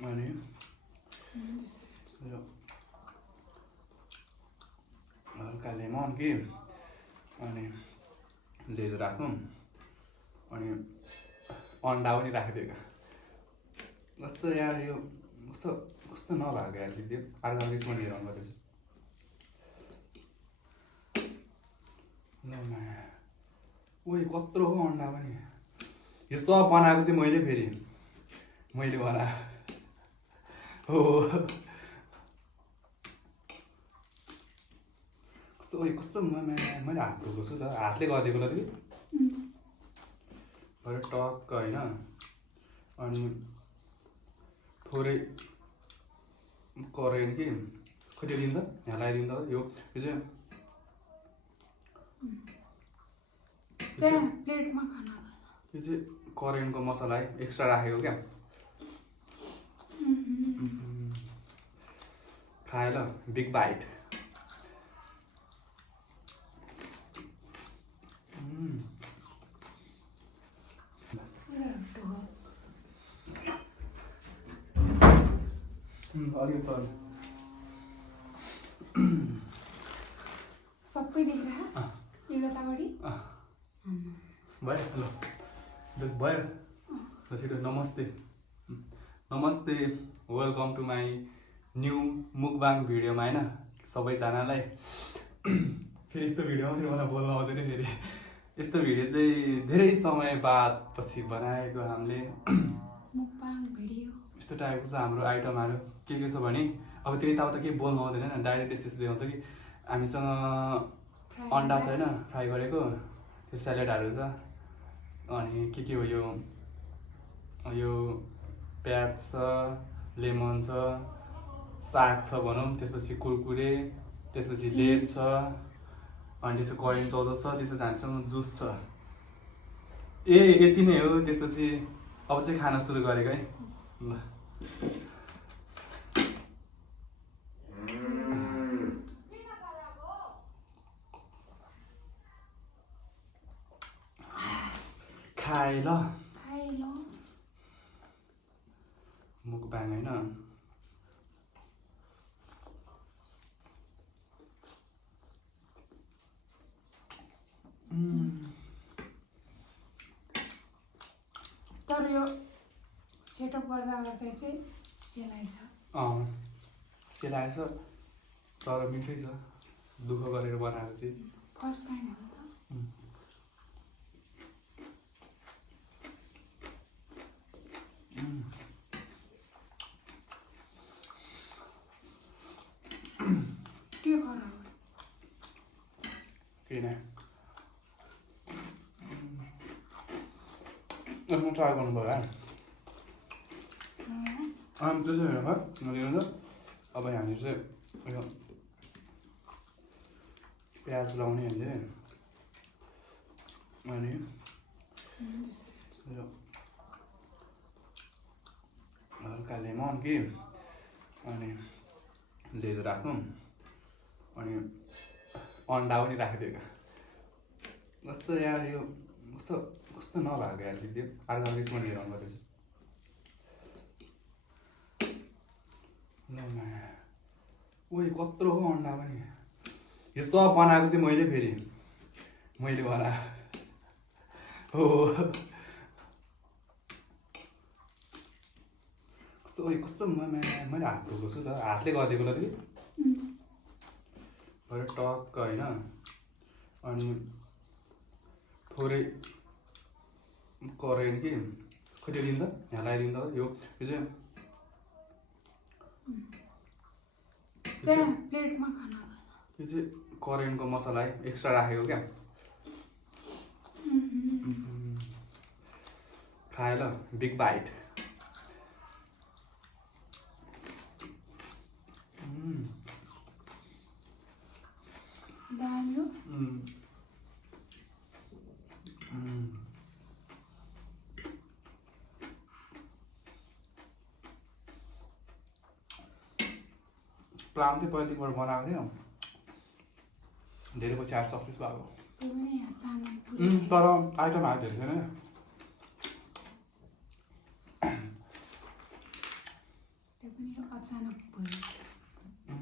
अनि यो हल्का लेमन कि अनि लेज राखौँ अनि अन्डा पनि राखिदिएको कस्तो यार यो कस्तो कस्तो नभएको यार त्यो अर्को त्यसमा लिएर आउँदैछ ओइ कत्रो हो अन्डा पनि यो सब बनाएको चाहिँ मैले फेरि मैले बनाएको हो कस्तो ओइ कस्तो मैले हात धोएको छु त हातले गरिदिएको ल त्यो भरे टक्क होइन अनि थोरै करेन्ट कि खै त्यो दिन्छ यहाँ लगाइदिन्छ यो चाहिँ प्लेटमा खाना यो चाहिँ करेन्टको मसला है एक्स्ट्रा राखेको क्या खाए ल बिग बाइट अलिक सर सबै देखेर यो यतापट्टि भयो ल भयो ल छिटो नमस्ते नमस्ते वेलकम टु माई न्यू मुकबाङ भिडियोमा होइन सबैजनालाई फेरि यस्तो भिडियोमा फेरि मलाई बोल्न आउँदैन फेरि यस्तो भिडियो चाहिँ धेरै समय बाद पछि बनाएको हामीले मुकबाङ भिडियो यस्तो टाइपको छ हाम्रो आइटमहरू के छ भने अब त्यो यताउता केही बोल्नु आउँदैन होइन डाइरेक्ट यस्तो देखाउँछ कि हामीसँग अन्डा छ होइन फ्राई गरेको त्यो स्यालेडहरू छ अनि के हो यो प्याज छ लेमन छ साग छ भनौँ त्यसपछि कुरकुरे त्यसपछि लेप छ अनि त्यसपछि करेन्ट चौधो छ त्यसपछि हामीसँग जुस छ यति नै हो त्यसपछि अब चाहिँ खाना सुरु गरेको है ल खाए ल मुकबाङ होइन तर यो सेटअप गर्दा चाहिँ सेलाइ सेलाएछ तर मिठै छ दुःख गरेर बनाएको चाहिँ फर्स्ट टाइम हो त के खराब किन यसमा ट्राई गर्नु पऱ्यो अनि त्यसो हेरेर अब यहाँनिर चाहिँ उयो प्याज लाउने हामीले अनि यो हल्का लेमन कि अनि लेज राखौँ अनि अन्डा पनि राखिदिएको कस्तो यार यो कस्तो कस्तो नभएको यार त्यो अर्को त्यसमा लिएर आउँदैछ ओइ कत्रो हो अन्डा पनि यो सब बनाएको चाहिँ मैले फेरि मैले बनाएको हो कस्तो ओइ कस्तो मैले हात धोएको छु त हातले गरिदिएको ल त्यो भरे टक्क होइन अनि थोरै करेन्ट कि खै त्यो दिन्छ यहाँ लगाइदिन्छ यो चाहिँ प्लेटमा खाना यो चाहिँ करेन्टको मसला है एक्स्ट्रा राखेको क्या खाए ल बिग बाइट दामी हो प्लान चाहिँ पहिलेदेखिबाट बनाएको थियो धेरै पछि आएर सक्सेस भएको तर आइटम आएको धेरै छैन पनि अचानक भयो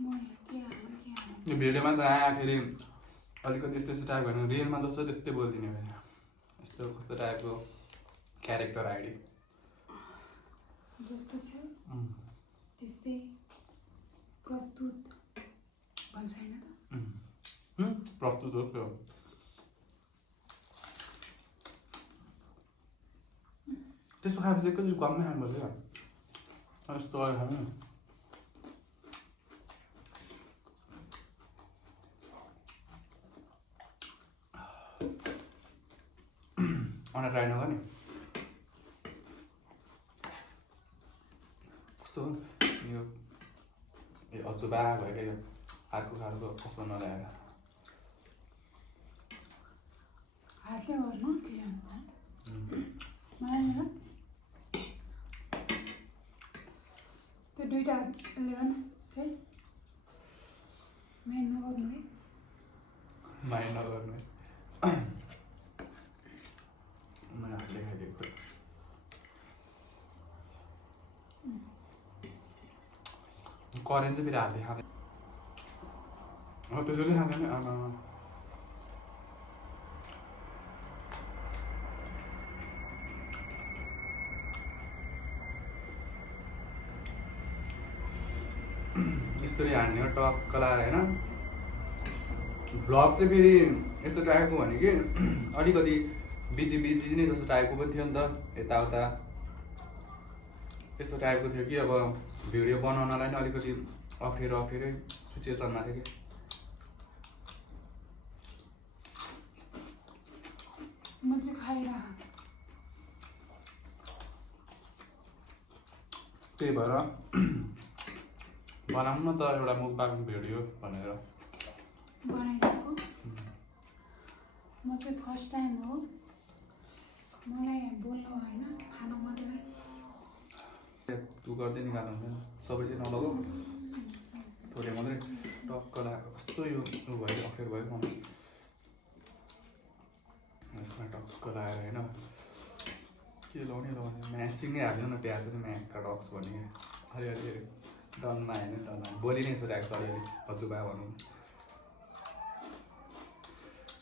म के हाल्नु यो भिडियोमा त आयो फेरि अलिकति यस्तो यस्तो टाइप भएन रियलमा जस्तो त्यस्तै बोलिदिने होइन यस्तो कस्तो टाइपको क्यारेक्टर आइडी जस्तो छ त्यस्तै प्रस्तुत भन्छ होइन त प्रस्तुत हो त्यो त्यस्तो खाएपछि एकैचोटि गममै खानुपर्छ क्या यस्तो गरेर खानु अन्डा ट्राई नगर्ने कस्तो यो अचुबा भएका यो हातको खालको कस्तो नल्याएर हातले गर्नु के हुन्छ मलाई होइन त्यो दुईवटा हातले गर्न है माइन्ड नगर्नु है माइन्ड नगर्नु है मैले हातले खाइदिएको करेन्ट चाहिँ फेरि हातले खाँदैन त्यसरी खाँदैन आमा यस्तरी हान्ने हो टक्क लगाएर होइन भ्लग चाहिँ फेरि यस्तो टाइपको भने कि अलिकति बिजी नै जस्तो टाइपको पनि थियो नि त यताउता यस्तो टाइपको थियो कि अब भिडियो बनाउनलाई नै अलिकति अप्ठ्यारै सिचुएसनमा थियो कि म चाहिँ खाइरह त्यही भएर बनाउँ न त एउटा मुखबाङ भिडियो भनेर बनाइदिएको म चाहिँ फर्स्ट टाइम हो मलाई बोल्नु होइन खाना मात्रै तँ गर्दै निकाल्नु हुँदैन सबै चाहिँ नलगाऊ थोरै मात्रै टक्क लगाएको कस्तो यो भयो अप्ठ्यारो भयो मलाई यसमा टक्क लगाएर होइन के लाउने म्यासिङ नै हाल्नु न प्याज पनि म्याक्का डक्स भन्ने अलिअलि डनमा होइन डनमा बोली नै यसो राखेको छ अलिअलि हजुरबा भनौँ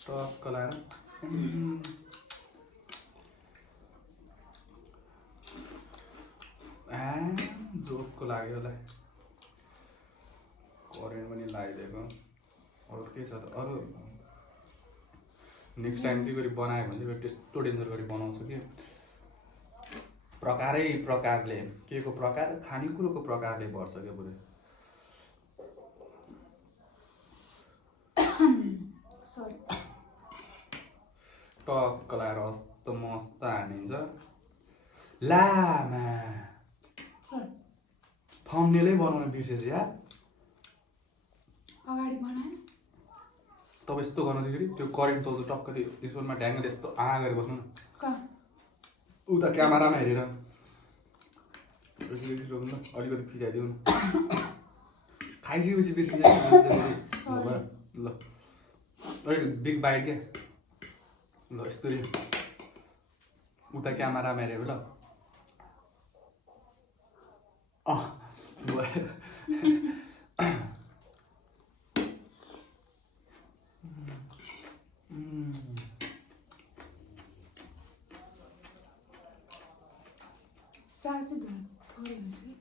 टक्क लगाएर जोकको लाग्यो होला करेन्ट पनि लगाइदिएको अरू के छ त अरू नेक्स्ट टाइम के गरी बनायो भने चाहिँ त्यस्तो डेन्जर गरी बनाउँछु कि प्रकारले के को प्रकार खानेकुरोको प्रकारले भर्छ क्या पुरै सरी टक्क लगाएर हस्त मस्त हानिन्छ लामा थम्बनेलै बनाउन बिर्सेछ यार अगाडि बनाएन तपाईँ यस्तो गर्नुहुँदाखेरि त्यो करेन्ट चल्छ टक्क त्यो स्पोनमा ढ्याङ्ग त्यस्तो गरेर बस्नु न उता क्यामेरामा हेरेर रोक्नु न अलिकति फिजाइदिउ न खाइसकेपछि बिर्सिन्छ ल अलिक बिग बाइट क्या ल यस्तरी उता क्यामेरामा हेऱ्यो ल साग चाहिँ थोरै हुन्छ कि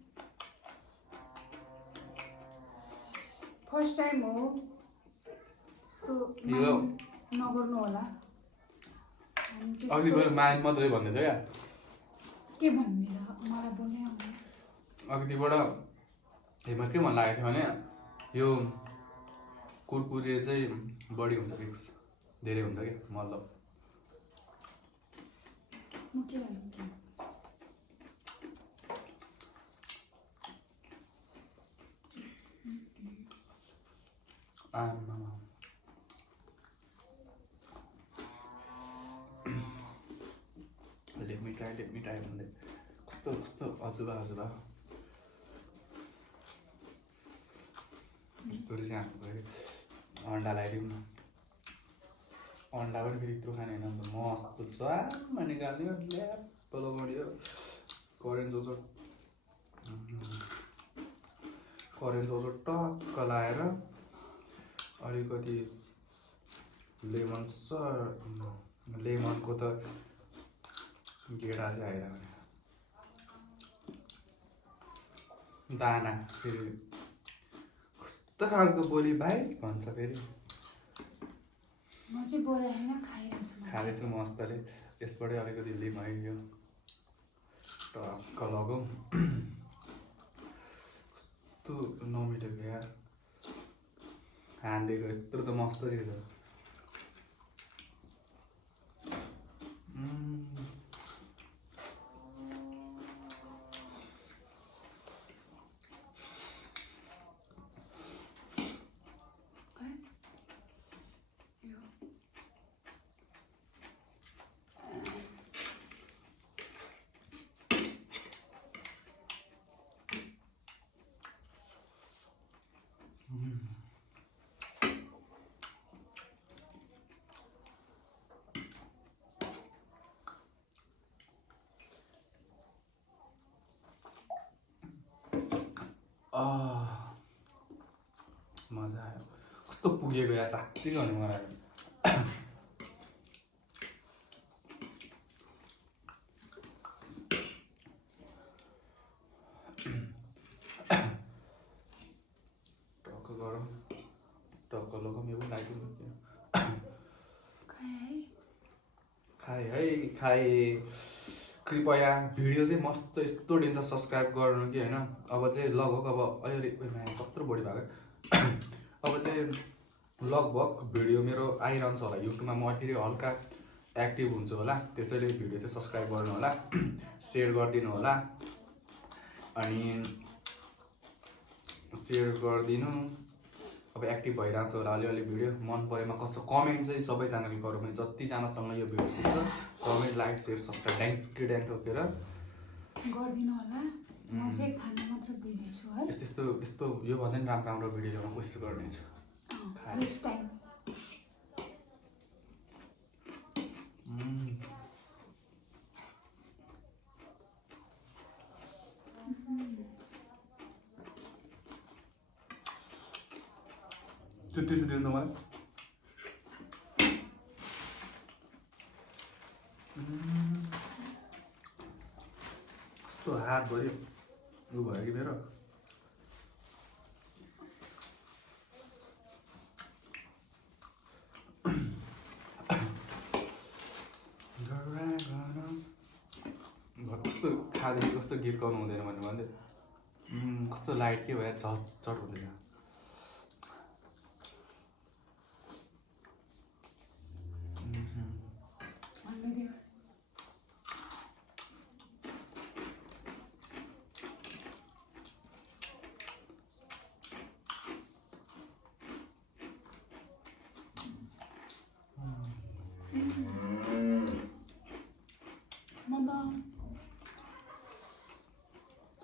फर्स्ट टाइम हो त्यस्तो नगर्नु होला अघि गएर माइन मात्रै भन्दैछ क्या के भन्ने त मलाई बोल्नै आउँदैन अघिबाट हेमा के मन लागेको थियो भने यो कुरकुरे चाहिँ बढी हुन्छ फिक्स धेरै हुन्छ कि मतलब म के भन्नु लेट मी ट्राई भन्दै कस्तो कस्तो हजुर यस्तो चाहिँ हाम्रो पऱ्यो अन्डा लगाइदिउँ न अन्डा पनि फेरि यत्रो खाने होइन मस्त छ निकाल्ने तल यो करेन्ट जोजो टक्क लाएर अलिकति लेमनको त गेडा चाहिँ आइरहेको दाना फेरि कस्तो खालको बोली भाइ भन्छ फेरि म चाहिँ बोले होइन खाइरहेछु खाँदैछु मस्तले यसबाटै अलिकति लिम है यो टक्क लगाउँ कस्तो नमिठो यार हान्दिएको यत्रो त मस्त थियो मजा आयो कस्तो पुगेको यार साँच्चै गर्नु मलाई टक्क गरौँ टक्क लगाउँ यो पनि लागिदिनु खाए कृपया भिडियो चाहिँ मस्त यस्तो डेन्जर सब्सक्राइब गर्नु कि होइन अब चाहिँ लगभग अब अलिअलि कत्रो बढी भएको अब चाहिँ लगभग भिडियो मेरो आइरहन्छ होला युट्युबमा म फेरि हल्का एक्टिभ हुन्छु होला त्यसैले भिडियो चाहिँ सब्सक्राइब गर्नु होला सेयर गरिदिनु होला अनि सेयर गरिदिनु अब एक्टिभ भइरहन्छ होला अलिअलि भिडियो मन परेमा कस्तो कमेन्ट चाहिँ सबैजनाले गरौँ भने जतिजनासँग यो भिडियो पुग्छ कमेन्ट लाइक सेयर सब्सक्राइब ड्याङ ठोकेर गरिदिनु होला म चाहिँ खाना मात्र बिजी छु है यस्तो योभन्दा पनि राम्रो भिडियो ल्याउन कोसिस गर्नेछु नेक्स्ट टाइम चुट्टी दिनु मलाई कस्तो हातभरि उ भयो कि मेरो कस्तो खाँदाखेरि कस्तो गीत गाउनु हुँदैन भन्नु भन्दै कस्तो लाइट के भयो झट हुँदैन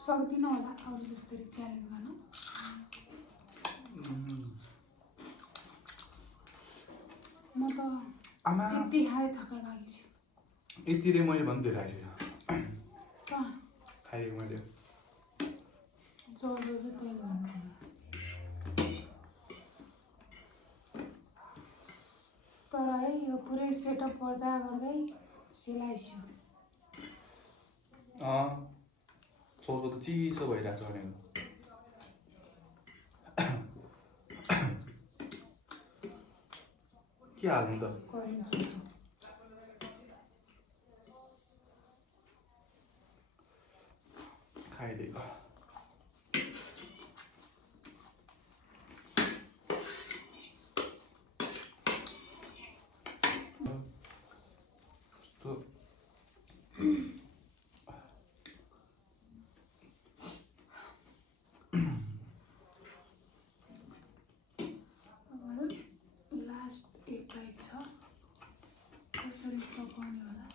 सक्दिनँ होला अरू जस्तै च्यालेन्ज गर्न म त आमा यति खाए थका लागिछु यति रे मैले भन्दै राखेको कहाँ खाएँ मैले जो चाहिँ तैँले भन्नु तर है यो पुरै सेटअप गर्दा गर्दै सिलाइसु सोलको त चिसो भइरहेको छ भनेको के हाल्नु त खाइदिएको लास्ट एक बाइट छ कसरी सघाउने होला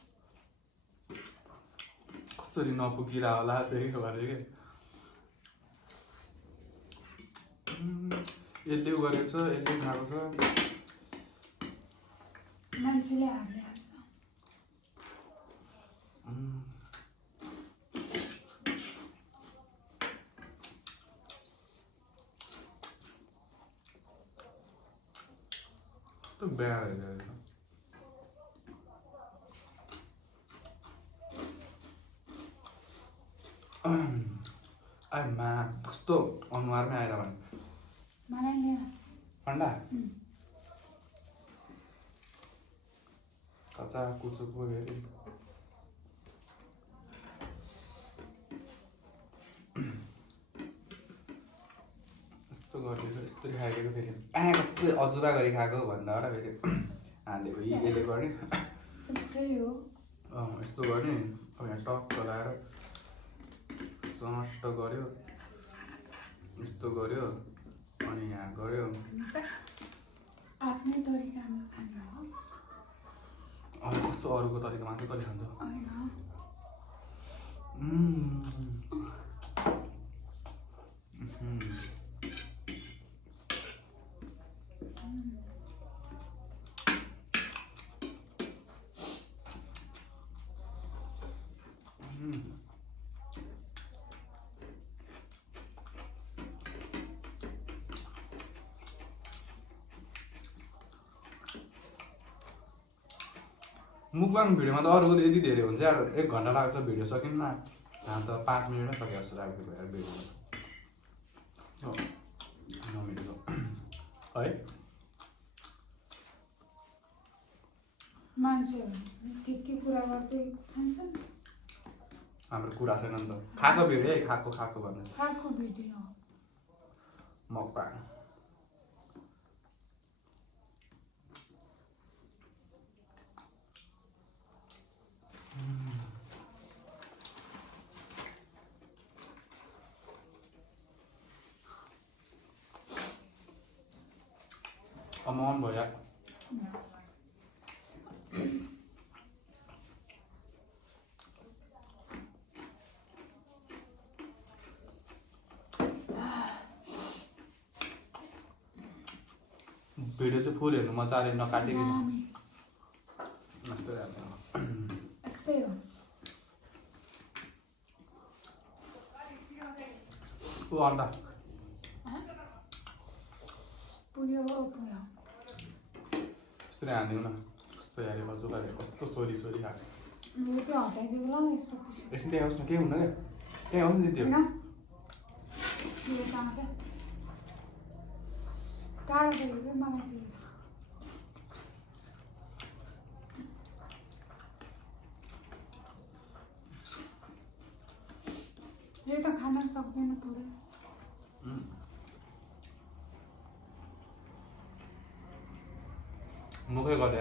कसरी नपुगिरह होला फेरि भने के यसले उ गरेको छ यसले खाएको छ मान्छेले हाल्ने हाल्छ कस्तो बिहा रहेछ मा कस्तो अनुहारमै आएर भने मलाई लिएर अन्डा कच्चा कुचोको फेरि यस्तो गरिदिएको यस्तरी खाइदिएको फेरि कस्तो अजुबा गरी खाएको भन्दा र फेरि हालिदिएको यसले गर्ने यस्तै हो यस्तो गर्ने अब यहाँ टक्क लगाएर सट्ट गऱ्यो यस्तो गऱ्यो अनि यहाँ गऱ्यो आफ्नै तरिकामा खाने हो अनि कस्तो अरूको तरिकामा चाहिँ कहिले खान्छ होइन मुकबाङ भिडियोमा त अरूको त यति धेरै हुन्छ यार 1 घन्टा लाग्छ भिडियो सकिन्न यहाँ त 5 मिनटमै सकिएको जस्तो लाग्यो यार भिडियो नमिलेको है मान्छेहरू के कुरा गर्दै खान्छन् हाम्रो कुरा छैन नि त खाएको भिडियो है खाएको भन्ने खाएको भिडियो मुकबाङ अमन भयो भिडियो चाहिँ फुल हेर्नु मजाले नकाटिकन यस्तै हो ऊ अन्डा पुग्यो पुग्यो यस्तै हानिदिउँ न कस्तो हेऱ्यो मजुका कस्तो सोरी खाएको यो चाहिँ हटाइदिएको ल यसो एकछिन त्यहाँ आउँछ न केही हुन्न क्या त्यहाँ आउँछ नि त्यो टाढो गयो कि मलाई दिएर यो त खान सक्दैन पुरै मुखै गरे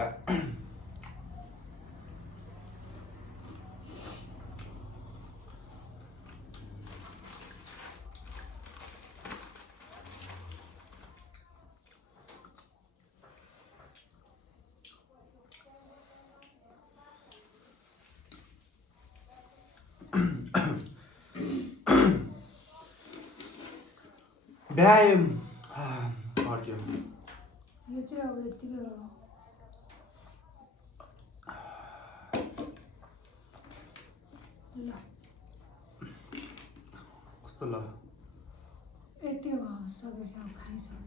व्यायाम फर्क्यो यो चाहिँ अब यतिकै हो ल कस्तो ल यति हो सकेछ अब खाइसक्यो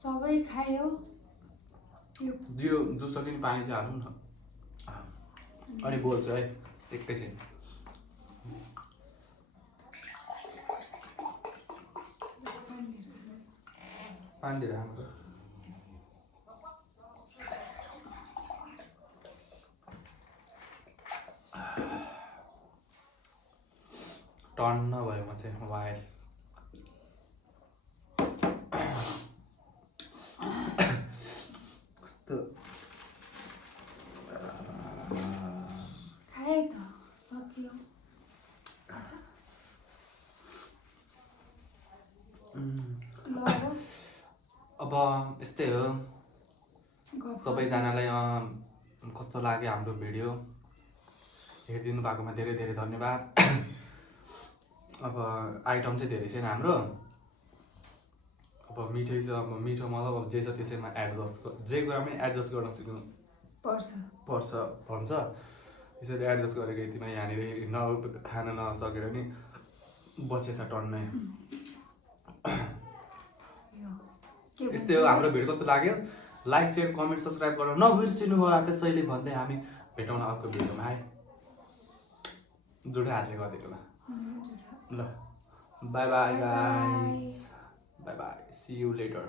सबै खायो यो दियो जुस सकिने पानी चाहिँ हालौँ न अनि बोल्छु है एकैछिन पानी दिएर हाम्रो टन्न भयो म चाहिँ मोबाइल कस्तो खाए त सक्यो ल अब यस्तै हो सबैजनालाई कस्तो लाग्यो हाम्रो भिडियो हेरिदिनु भएकोमा धेरै धेरै धन्यवाद अब आइटम चाहिँ धेरै छैन हाम्रो अब मिठै छ अब मिठो मतलब अब जे छ त्यसैमा एडजस्ट जे कुरामै एडजस्ट गर्न सिक्नु पर्छ भन्छ त्यसरी एडजस्ट गरेको यतिमा यहाँनिर खान नसकेर नि बसेछ टर्नमै। यो के यस्तै हो हाम्रो भिडियो कस्तो लाग्यो लाइक सेयर कमेन्ट सब्सक्राइब गर्न नबिर्सिनु होला त्यसैले भन्दै हामी भेटौँ अर्को भिडियोमा है। जुडा हाल्ने गरिदिनु होला ल bye bye guys bye bye see you letter.